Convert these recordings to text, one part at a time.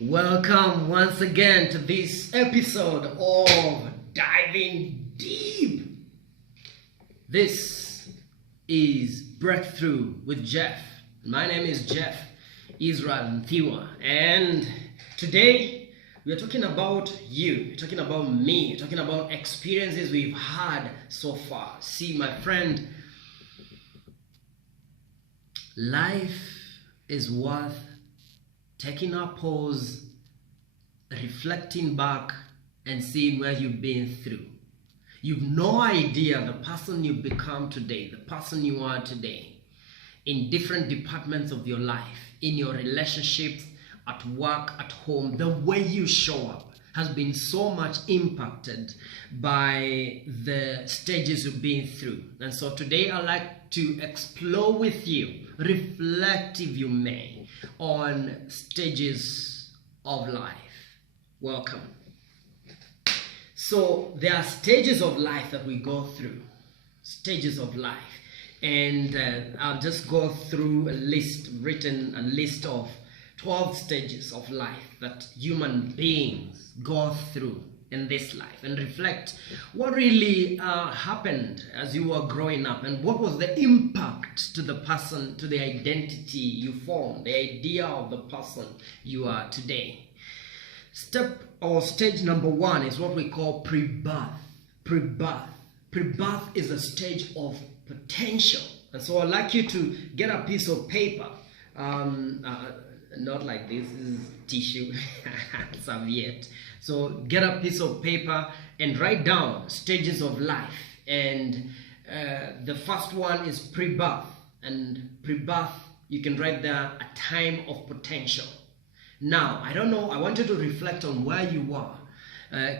Welcome once again to this episode of Diving Deep. This is Breakthrough with Jeff. My name is Jeff Israel Nthiwa, and today we are talking about you, we're talking about me, we're talking about experiences we've had so far. See, my friend, life is worth taking a pause, reflecting back, and seeing where you've been through. You've no idea the person you've become today, the person you are today, in different departments of your life, in your relationships, at work, at home, the way you show up has been so much impacted by the stages you've been through. And so today I'd like to explore with you, reflect if you may, on stages of life. Welcome. So there are stages of life that we go through, stages of life. And I'll just go through a list of 12 stages of life that human beings go through in this life, and reflect what really happened as you were growing up, and what was the impact to the person, to the identity you formed, the idea of the person you are today. Stage number one is what we call pre-birth. Pre-birth is a stage of potential. And so I'd like you to get a piece of paper, not like this is tissue, serviette. So get a piece of paper and write down stages of life. And the first one is pre-birth. And pre-birth, you can write there a time of potential. Now, I don't know, I want you to reflect on where you are.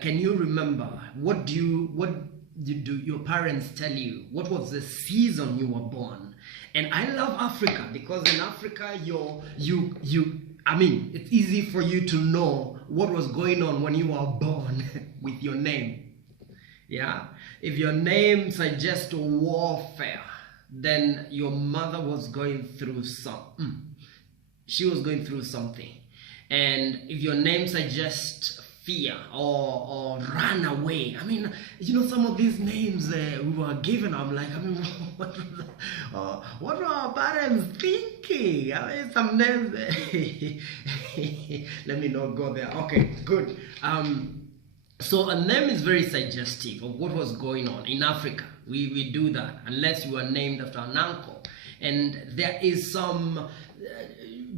Can you remember, what did your parents tell you? What was the season you were born? And I love Africa, because in Africa, it's easy for you to know what was going on when you were born with your name. Yeah? If your name suggests warfare, then your mother was going through she was going through something. And if your name suggests fear or run away, some of these names we were given, I'm like, what were our parents thinking? Some names, let me not go there. Okay, good. So a name is very suggestive of what was going on in Africa. We do that unless you are named after an uncle. And there is some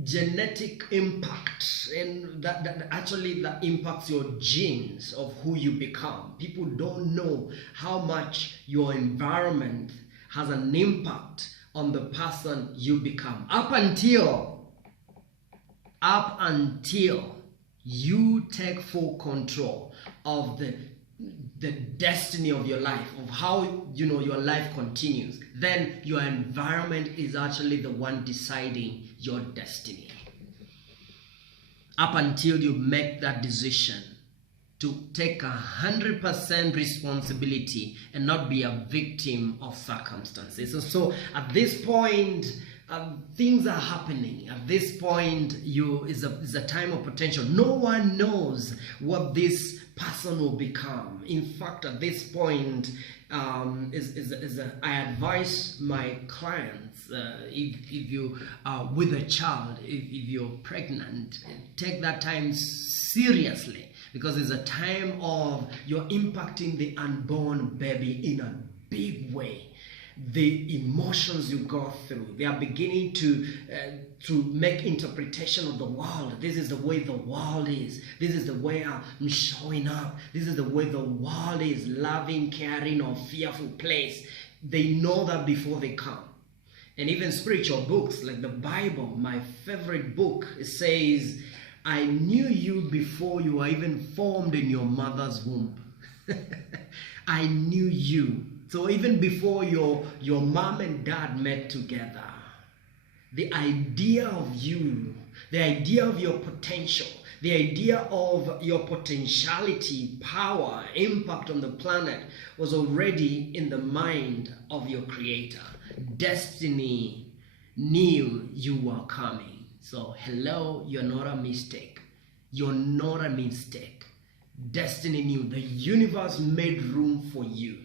genetic impact, and that actually impacts your genes of who you become. People don't know how much your environment has an impact on the person you become, up until you take full control of the destiny of your life, of how your life continues. Then your environment is actually the one deciding your destiny, up until you make that decision to take 100% responsibility and not be a victim of circumstances. So at this point, things are happening. At this point, is a time of potential. No one knows what this person will become. In fact, at this point, I advise my clients, if you are with a child, if you're pregnant, take that time seriously, because it's a time of you're impacting the unborn baby in a big way. The emotions you go through, they are beginning to make interpretation of the world. This is the way the world is. This is the way I'm showing up. This is the way the world is, loving, caring, or fearful place. They know that before they come. And even spiritual books like the Bible, my favorite book, it says, I knew you before you were even formed in your mother's womb. I knew you. So even before your mom and dad met together, the idea of you, the idea of your potential, the idea of your potentiality, power, impact on the planet was already in the mind of your creator. Destiny knew you were coming. So hello, you're not a mistake. You're not a mistake. Destiny knew. The universe made room for you.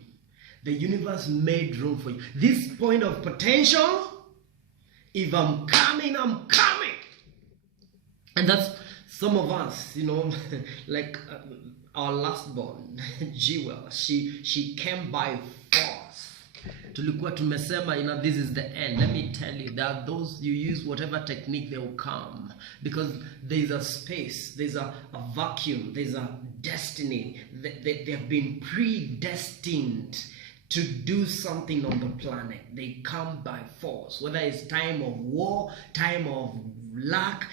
The universe made room for you. This point of potential, if I'm coming, I'm coming. And that's some of us, like our last born, Jewel, she came by force. Tulikuwa tumesema, this is the end. Let me tell you, there are those, you use whatever technique, they will come. Because there's a space, there's a vacuum, there's a destiny. They have been predestined to do something on the planet. They come by force. Whether it's time of war, time of lack,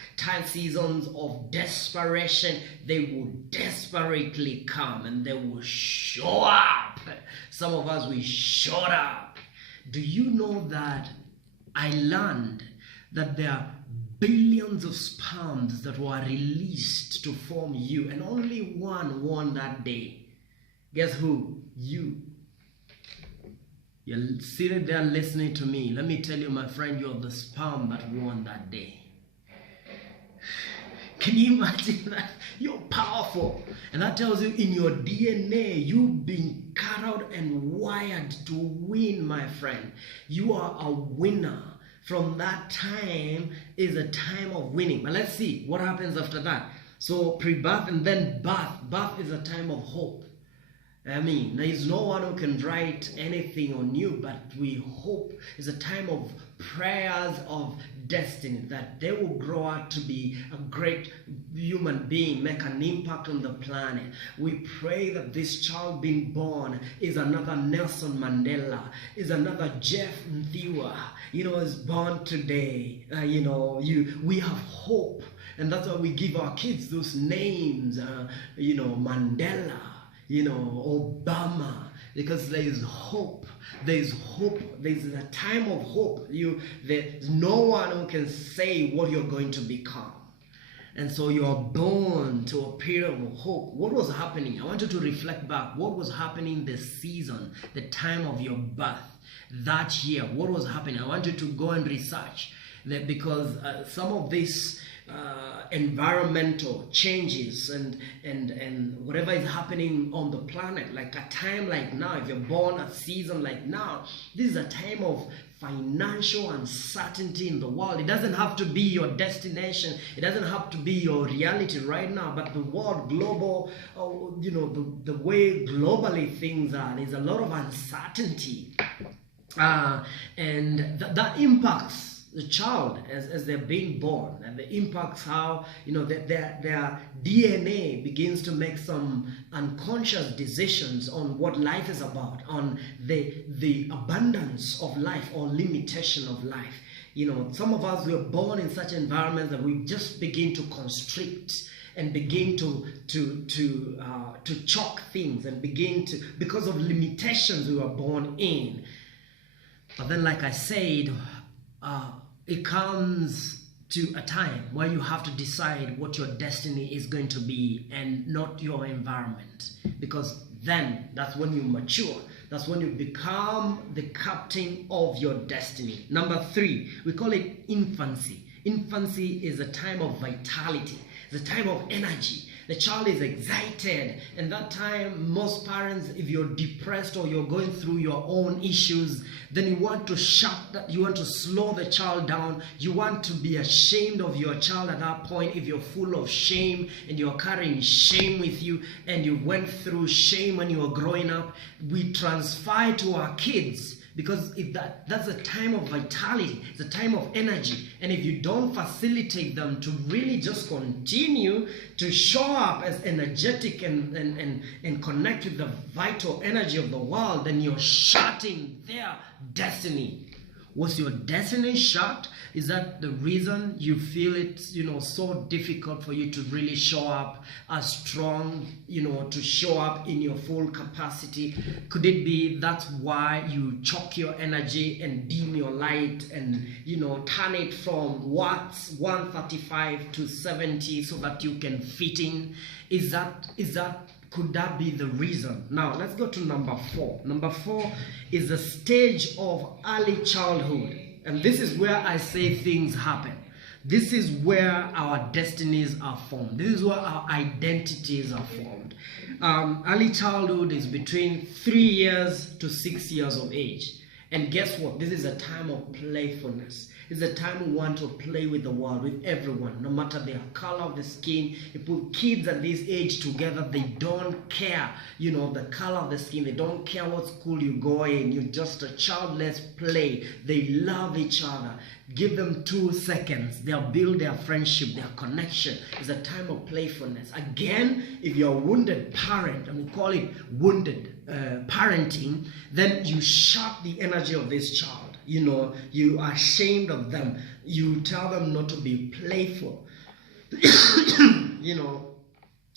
seasons of desperation, they will desperately come and they will show up. Some of us, we showed up. Do you know that I learned that there are billions of sperms that were released to form you, and only one won that day? Guess who? You. You're sitting there listening to me. Let me tell you, my friend, you're the sperm that won that day. Can you imagine that? You're powerful. And that tells you in your DNA, you've been cut out and wired to win, my friend. You are a winner. From that time is a time of winning. But let's see what happens after that. So pre-birth and then birth. Birth is a time of hope. I mean, there is no one who can write anything on you, but we hope. It's a time of prayers of destiny, that they will grow up to be a great human being, make an impact on the planet. We pray that this child being born is another Nelson Mandela, is another Jeff Nthiwa, is born today. We have hope, and that's why we give our kids those names, Mandela, Obama, because there is hope. There is hope. There is a time of hope. There's no one who can say what you're going to become. And so you're born to a period of hope. What was happening? I want you to reflect back. What was happening this season, the time of your birth, that year? What was happening? I want you to go and research that, because some of this environmental changes and whatever is happening on the planet, like a time like now, if you're born a season like now, this is a time of financial uncertainty in the world. It doesn't have to be your destination, it doesn't have to be your reality right now, but the world, global, the way globally things are, there's a lot of uncertainty, and that impacts the child as they're being born, and it impacts how their DNA begins to make some unconscious decisions on what life is about, on the abundance of life or limitation of life. Some of us, we are born in such environments that we just begin to constrict and begin to choke things, and begin to, because of limitations we were born in. But then, like I said, it comes to a time where you have to decide what your destiny is going to be, and not your environment, because then that's when you mature. That's when you become the captain of your destiny. Number 3, we call it infancy. Infancy is a time of vitality. It's a time of energy. The child is excited, and that time, most parents, if you're depressed or you're going through your own issues, then you want to you want to slow the child down. You want to be ashamed of your child at that point. If you're full of shame and you're carrying shame with you, and you went through shame when you were growing up, we transfer to our kids. Because if that's a time of vitality, it's a time of energy. And if you don't facilitate them to really just continue to show up as energetic and connect with the vital energy of the world, then you're shutting their destiny. Was your destiny shut? Is that the reason you feel it's so difficult for you to really show up as strong, to show up in your full capacity? Could it be that's why you choke your energy and dim your light and turn it from watts 135 to 70 so that you can fit in? Could that be the reason? Now, let's go to number 4. Number 4 is the stage of early childhood. And this is where I say things happen. This is where our destinies are formed. This is where our identities are formed. Early childhood is between 3 years to 6 years of age. And guess what? This is a time of playfulness. It's a time we want to play with the world, with everyone, no matter their color of the skin. You put kids at this age together, they don't care, the color of the skin. They don't care what school you go in. You're just a child. Let's play. They love each other. Give them 2 seconds. They'll build their friendship, their connection. It's a time of playfulness. Again, if you're a wounded parent, and we call it wounded parenting, then you shut the energy of this child. You are ashamed of them. You tell them not to be playful.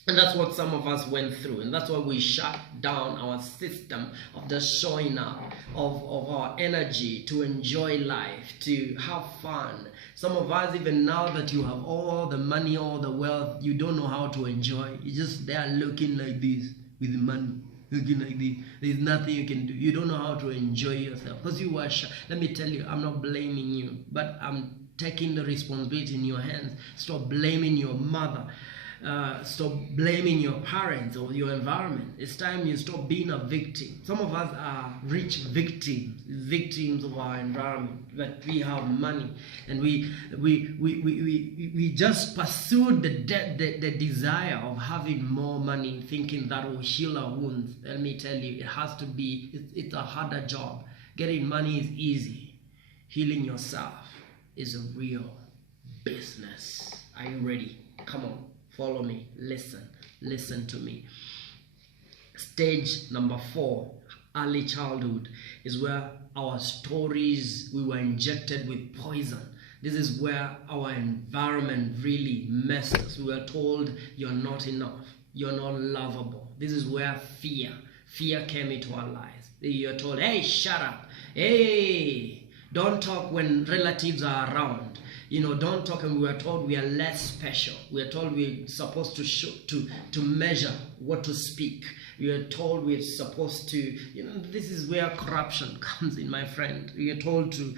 And that's what some of us went through. And that's why we shut down our system of just showing up, of our energy to enjoy life, to have fun. Some of us, even now that you have all the money, all the wealth, you don't know how to enjoy. You're just there looking like this with the money. Looking like this. There's nothing you can do. You don't know how to enjoy yourself because you were shy. Let me tell you, I'm not blaming you, but I'm taking the responsibility in your hands. Stop blaming your mother. Stop blaming your parents or your environment. It's time you stop being a victim. Some of us are rich victims of our environment. But we have money, and we just pursued the desire of having more money, thinking that will heal our wounds. Let me tell you, it has to be. It's a harder job. Getting money is easy. Healing yourself is a real business. Are you ready? Come on. Follow me. Listen to me. Stage number 4, early childhood, is where our stories, we were injected with poison. This is where our environment really messed us. We were told you're not enough, you're not lovable. This is where fear came into our lives. You're told, hey, shut up. Hey, don't talk when relatives are around. Don't talk. And we were told we are less special. We are told we're supposed to measure what to speak. We are told we're supposed to, this is where corruption comes in, my friend. We are told to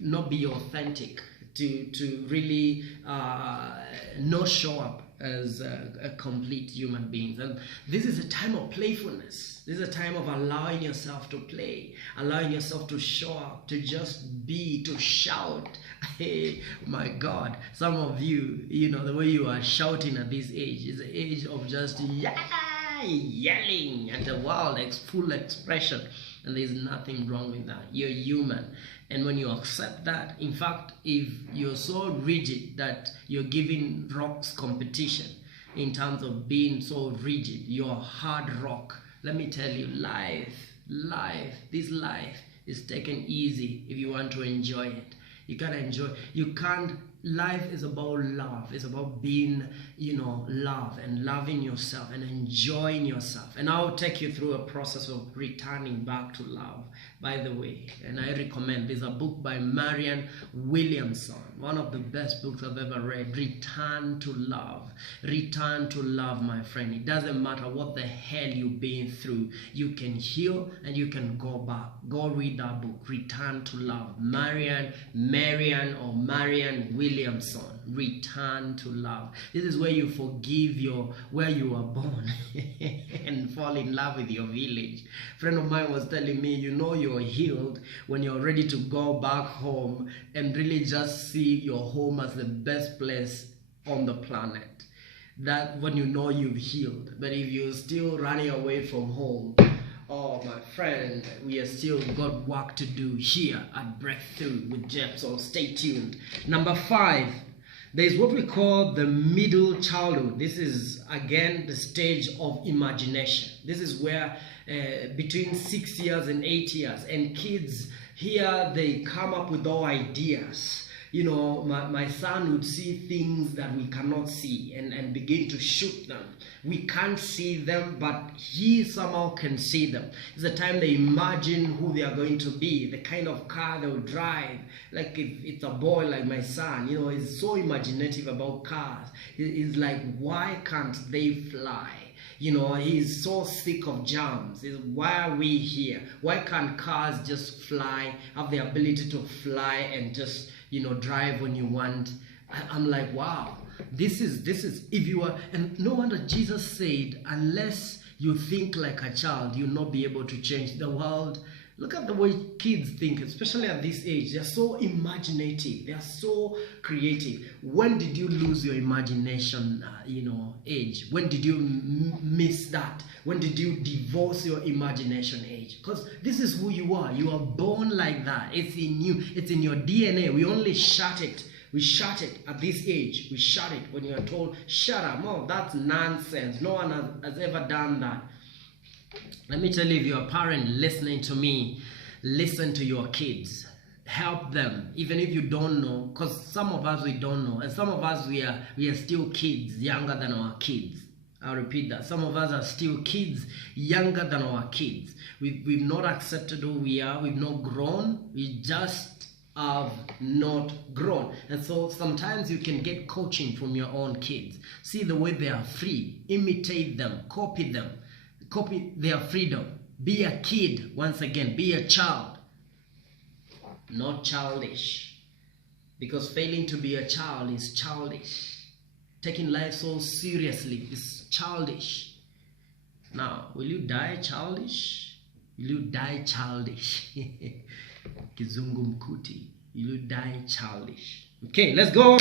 not be authentic, to really not show up as a complete human being. And this is a time of playfulness. This is a time of allowing yourself to play, allowing yourself to show up, to just be, to shout. Hey, my God, some of you, the way you are shouting at this age is the age of just yelling at the world, full expression. And there's nothing wrong with that. You're human. And when you accept that, in fact, if you're so rigid that you're giving rocks competition in terms of being so rigid, you're hard rock. Let me tell you, this life is taken easy if you want to enjoy it. You gotta enjoy. You can't. Life is about love. It's about being, love and loving yourself and enjoying yourself. And I'll take you through a process of returning back to love, by the way. And I recommend, there's a book by Marianne Williamson, one of the best books I've ever read. Return to love. Return to love, my friend. It doesn't matter what the hell you've been through. You can heal and you can go back. Go read that book, Return to Love. Marianne Williamson, Return to Love. This is where you forgive where you were born and fall in love with your village. A friend of mine was telling me, you're healed when you're ready to go back home and really just see your home as the best place on the planet. That when you've healed. But if you're still running away from home, oh, my friend, we have still got work to do here at Breakthrough with Jeff, so stay tuned. Number 5, there's what we call the middle childhood. This is, again, the stage of imagination. This is where between 6 years and 8 years, and kids here, they come up with all ideas. My son would see things that we cannot see and begin to shoot them. We can't see them, but he somehow can see them. It's the time they imagine who they are going to be, the kind of car they'll drive. Like if it's a boy like my son, he's so imaginative about cars. He's like, why can't they fly? He's so sick of jams. Why are we here? Why can't cars just fly, have the ability to fly and just, drive when you want? I'm like, wow, this is if you are, and no wonder Jesus said, unless you think like a child, you'll not be able to change the world. Look at the way kids think, especially at this age. They're so imaginative. They are so creative. When did you lose your imagination, age? When did you miss that? When did you divorce your imagination age? Because this is who you are. You are born like that. It's in you. It's in your DNA. We only shut it. We shut it at this age. We shut it when you are told, shut up. No, that's nonsense. No one has ever done that. Let me tell you, if you're a parent listening to me, listen to your kids. Help them, even if you don't know, because some of us, we don't know. And some of us, we are still kids, younger than our kids. I'll repeat that. Some of us are still kids, younger than our kids. We've not accepted who we are. We've not grown. We just have not grown. And so sometimes you can get coaching from your own kids. See the way they are free. Imitate them. Copy them. Copy their freedom. Be a kid. Once again, be a child. Not childish. Because failing to be a child is childish. Taking life so seriously is childish. Now, will you die childish? Will you die childish? Kizungu mkuti. Will you die childish? Okay, let's go on.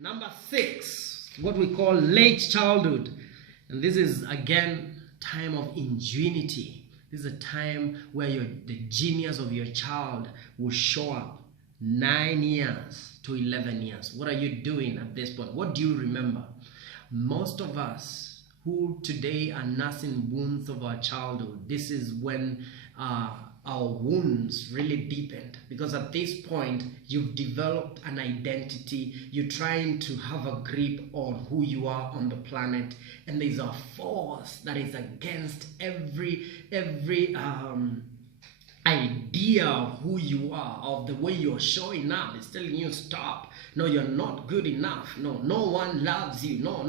Number 6. What we call late childhood. And this is, again, time of ingenuity. This is a time where the genius of your child will show up. 9 years to 11 years. What are you doing at this point? What do you remember? Most of us who today are nursing wounds of our childhood, this is when our wounds really deepened, because at this point you've developed an identity. You're trying to have a grip on who you are on the planet, and there's a force that is against every idea of who you are, of the way you're showing up. It's telling you, stop. No, you're not good enough. No one loves you. No.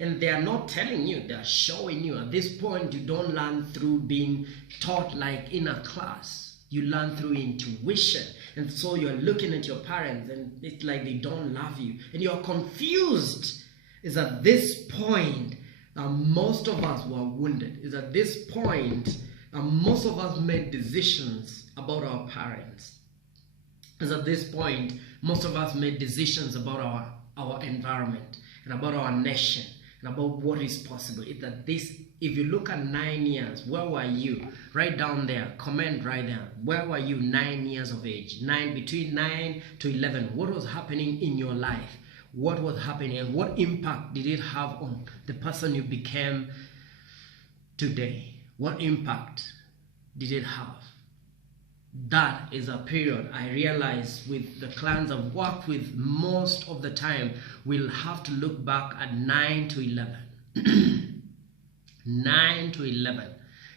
And they are not telling you, they're showing you. At this point, you don't learn through being taught like in a class. You learn through intuition. And so you're looking at your parents and it's like they don't love you. And you're confused. It's at this point that most of us were wounded. It's at this point most of us made decisions about our parents. It's at this point most of us made decisions about our environment and about our nation and about what is possible. It's at this, if you look at 9 years, where were you? Write down there, comment right there. Where were you 9 years of age? Between 9 to 11. What was happening in your life? What was happening and what impact did it have on the person you became today? What impact did it have? That is a period I realize with the clients I've worked with, most of the time we'll have to look back at 9 to 11. 9 to 11.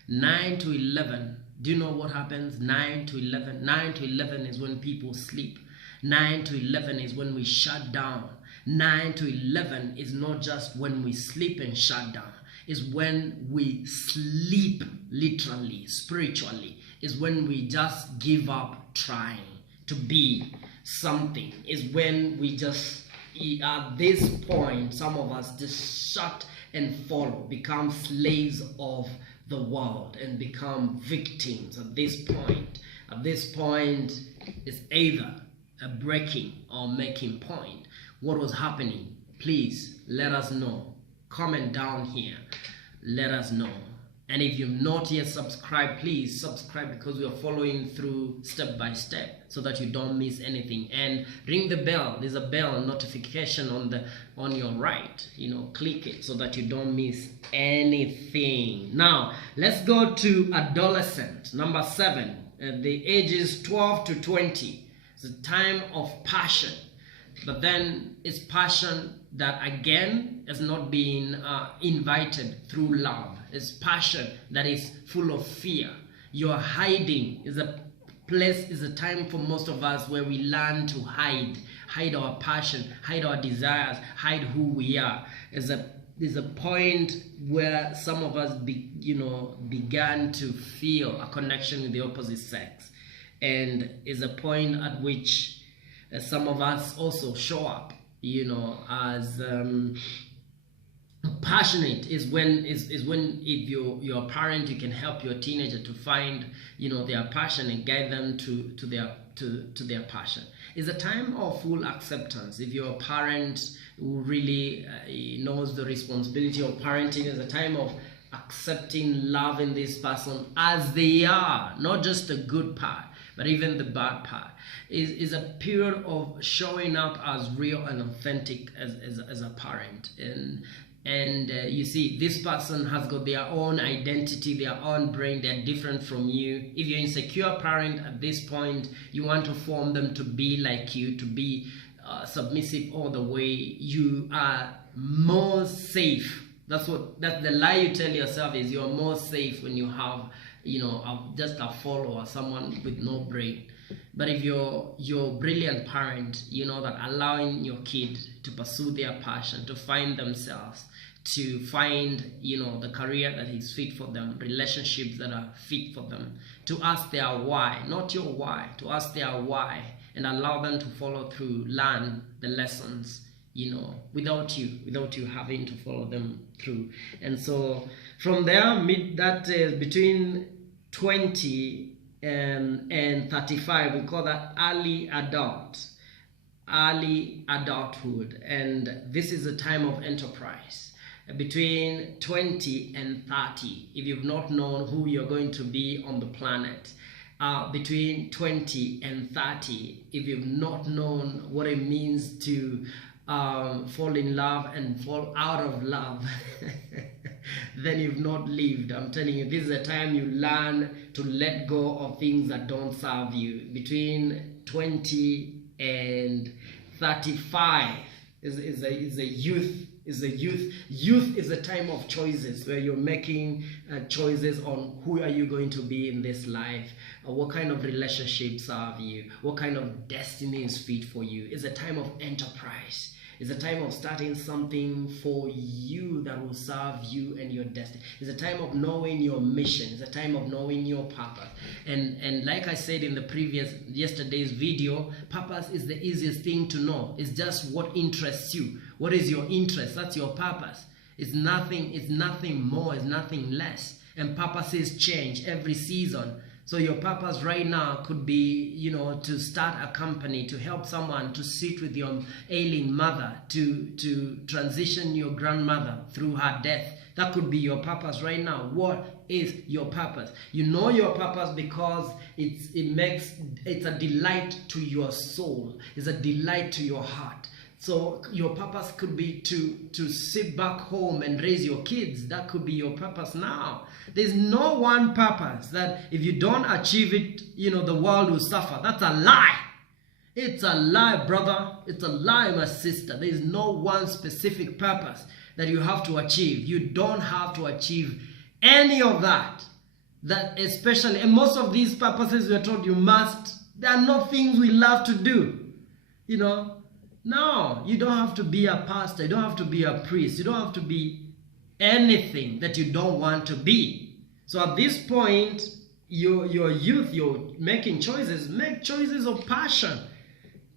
9 to 11. Do you know what happens? 9 to 11. 9 to 11 is when people sleep. 9 to 11 is when we shut down. 9 to 11 is not just when we sleep and shut down. Is when we sleep, literally, spiritually. Is when we just give up trying to be something. Is when we just, at this point, some of us just shut and follow, become slaves of the world and become victims at this point. At this point, it's either a breaking or making point. What was happening? Please let us know. Comment down here. Let us know. And if you've not yet subscribed, please subscribe, because we are following through step by step so that you don't miss anything. And ring the bell. There's a bell notification on your right. Click it so that you don't miss anything. Now, let's go to adolescent. Number 7. The ages 12 to 20. It's a time of passion. But then it's passion that again is not being invited through love. It's passion that is full of fear. You're hiding. Is a time for most of us where we learn to hide our passion, hide our desires, hide who we are. There's a point where some of us began to feel a connection with the opposite sex, and is a point at which some of us also show up as passionate is when if you're a parent, you can help your teenager to find their passion and guide them to their passion. It's a time of full acceptance. If you're a parent who really knows the responsibility of parenting, it's a time of accepting, loving this person as they are, not just the good part but even the bad part. Is a period of showing up as real and authentic as a parent. And you see, this person has got their own identity, their own brain. They're different from you. If you're an insecure parent at this point, you want to form them to be like you, to be submissive all the way. You are more safe. That's the lie you tell yourself, is you're more safe when you have just a follower, someone with no brain. But if you're a brilliant parent, you know that allowing your kid to pursue their passion, to find themselves, to find the career that is fit for them, relationships that are fit for them, to ask their why, not your why, to ask their why, and allow them to follow through, learn the lessons without you having to follow them through. And so from there, between 20 and 35, we call that early adulthood. And this is a time of enterprise. Between 20 and 30, if you've not known who you're going to be on the planet, between 20 and 30, if you've not known what it means to fall in love and fall out of love, then you've not lived. I'm telling you, this is a time you learn to let go of things that don't serve you. Between 20 and 35 is a youth. Youth is a time of choices, where you're making choices on who are you going to be in this life, what kind of relationships serve you, what kind of destiny is fit for you. It's a time of enterprise. It's a time of starting something for you that will serve you and your destiny. It's a time of knowing your mission. It's a time of knowing your purpose. And like I said in the yesterday's video, purpose is the easiest thing to know. It's just what interests you. What is your interest? That's your purpose. It's nothing more, it's nothing less. And purposes change every season. So your purpose right now could be, to start a company, to help someone, to sit with your ailing mother, to transition your grandmother through her death. That could be your purpose right now. What is your purpose? You know your purpose because it's a delight to your soul. It's a delight to your heart. So your purpose could be to sit back home and raise your kids. That could be your purpose now. There's no one purpose that if you don't achieve it, the world will suffer. That's a lie. It's a lie, brother. It's a lie, my sister. There's no one specific purpose that you have to achieve. You don't have to achieve any of that. That especially, and most of these purposes we are told you must, they are not things we love to do. No, you don't have to be a pastor. You don't have to be a priest. You don't have to be anything that you don't want to be. So at this point, your youth, you're making choices. Make choices of passion.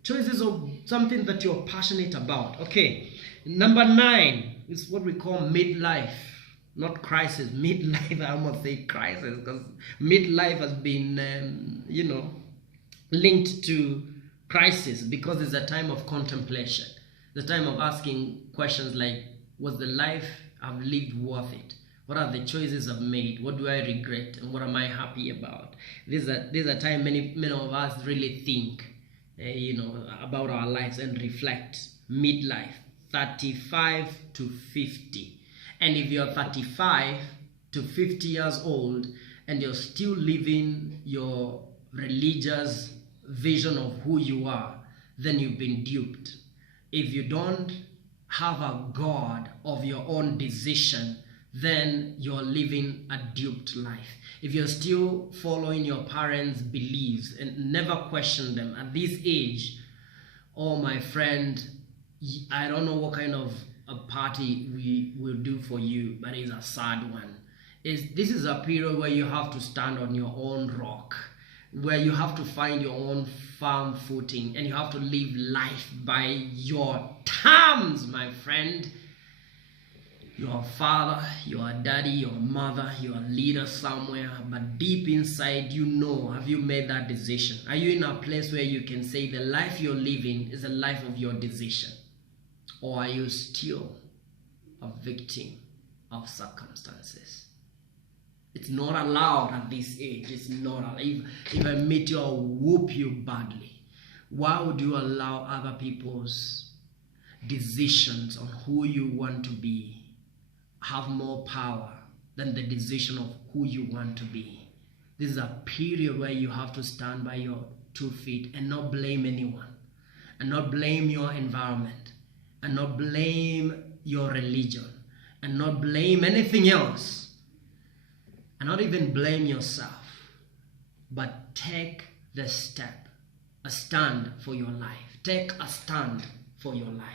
Choices of something that you're passionate about. Okay, number 9 is what we call midlife. Not crisis, midlife. I almost say crisis because midlife has been, linked to crisis because it's a time of contemplation. The time of asking questions like, was the life I've lived worth it? What are the choices I've made? What do I regret? And what am I happy about? This is a time many of us really think, about our lives and reflect. Midlife, 35 to 50. And if you're 35 to 50 years old and you're still living your religious vision of who you are, then you've been duped. If you don't have a God of your own decision, then you're living a duped life. If you're still following your parents' beliefs and never question them at this age, oh my friend, I don't know what kind of a party we will do for you, but it's a sad one. This is a period where you have to stand on your own rock. where you have to find your own firm footing and you have to live life by your terms, my friend. Your father, your daddy, your mother, your leader somewhere, but deep inside you know, have you made that decision? Are you in a place where you can say the life you're living is a life of your decision? Or are you still a victim of circumstances? It's not allowed at this age. It's not allowed. If I meet you, I'll whoop you badly. Why would you allow other people's decisions on who you want to be have more power than the decision of who you want to be? This is a period where you have to stand by your 2 feet and not blame anyone, and not blame your environment, and not blame your religion, and not blame anything else, and not even blame yourself, but take the step, a stand for your life. Take a stand for your life.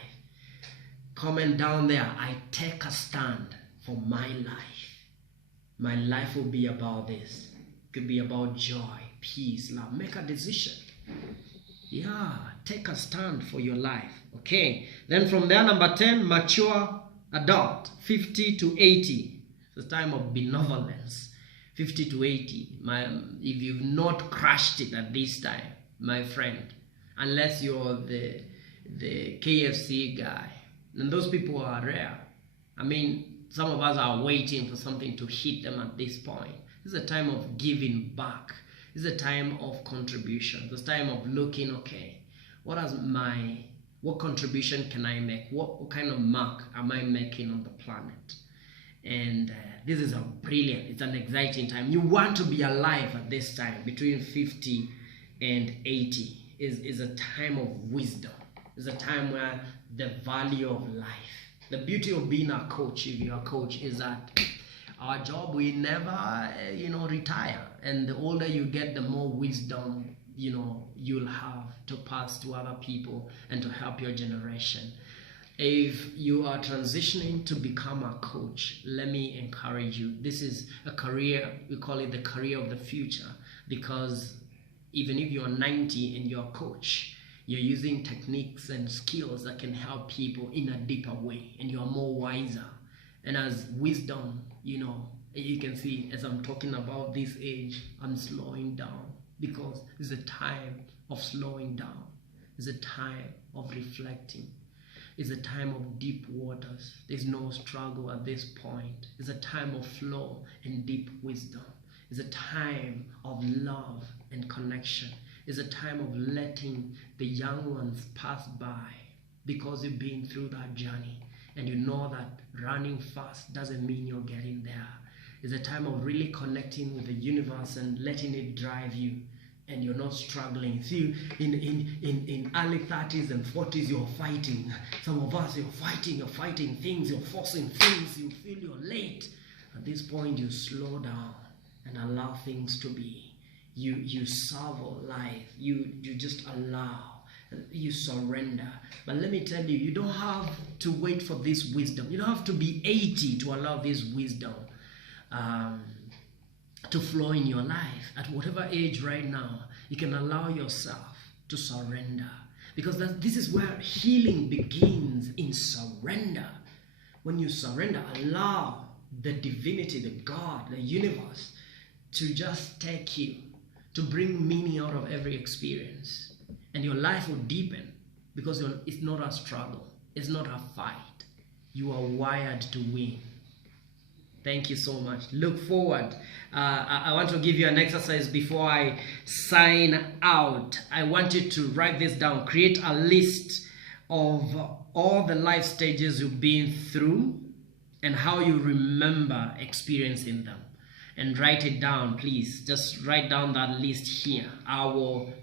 Comment down there, I take a stand for my life. My life will be about this. It could be about joy, peace, love. Make a decision. Yeah, take a stand for your life. Okay. Then from there, number 10, mature adult, 50 to 80. It's a time of benevolence. 50 to 80. If you've not crushed it at this time, my friend, unless you're the KFC guy, and those people are rare. I mean, some of us are waiting for something to hit them at this point. This is a time of giving back. This is a time of contribution. This time of looking, okay, what contribution can I make? What kind of mark am I making on the planet? And this is it's an exciting time. You want to be alive at this time, between 50 and 80 is a time of wisdom. It's a time where the value of life, the beauty of being a coach, if you're a coach, is that our job, we never, retire. And the older you get, the more wisdom, you'll have to pass to other people and to help your generation. If you are transitioning to become a coach, let me encourage you. This is a career, we call it the career of the future, because even if you're 90 and you're a coach, you're using techniques and skills that can help people in a deeper way, and you're more wiser. And as wisdom, you can see as I'm talking about this age, I'm slowing down, because it's a time of slowing down. It's a time of reflecting. It's a time of deep waters. There's no struggle at this point. It's a time of flow and deep wisdom. It's a time of love and connection. It's a time of letting the young ones pass by, because you've been through that journey and you know that running fast doesn't mean you're getting there. It's a time of really connecting with the universe and letting it drive you, and you're not struggling. See, in early 30s and 40s, you're fighting. Some of us, you're fighting things, you're forcing things, you feel you're late. At this point, you slow down and allow things to be. You savor life. You just allow. You surrender. But let me tell you, you don't have to wait for this wisdom. You don't have to be 80 to allow this wisdom to flow in your life. At whatever age right now, you can allow yourself to surrender, because this is where healing begins, in surrender. When you surrender, allow the divinity, the God, the universe to just take you, to bring meaning out of every experience, and your life will deepen, because it's not a struggle, it's not a fight. You are wired to win. Thank you so much. Look forward. I want to give you an exercise before I sign out. I want you to write this down. Create a list of all the life stages you've been through and how you remember experiencing them. And write it down, please. Just write down that list here. I will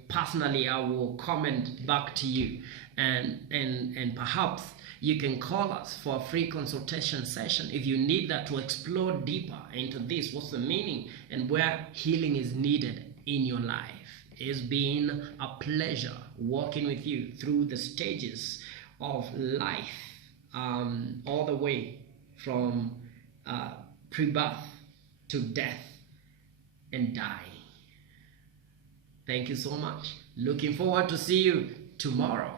comment back to you, and perhaps you can call us for a free consultation session if you need that, to explore deeper into this. What's the meaning and where healing is needed in your life. It's been a pleasure walking with you through the stages of life, all the way from pre-birth to death and dying. Thank you so much. Looking forward to see you tomorrow.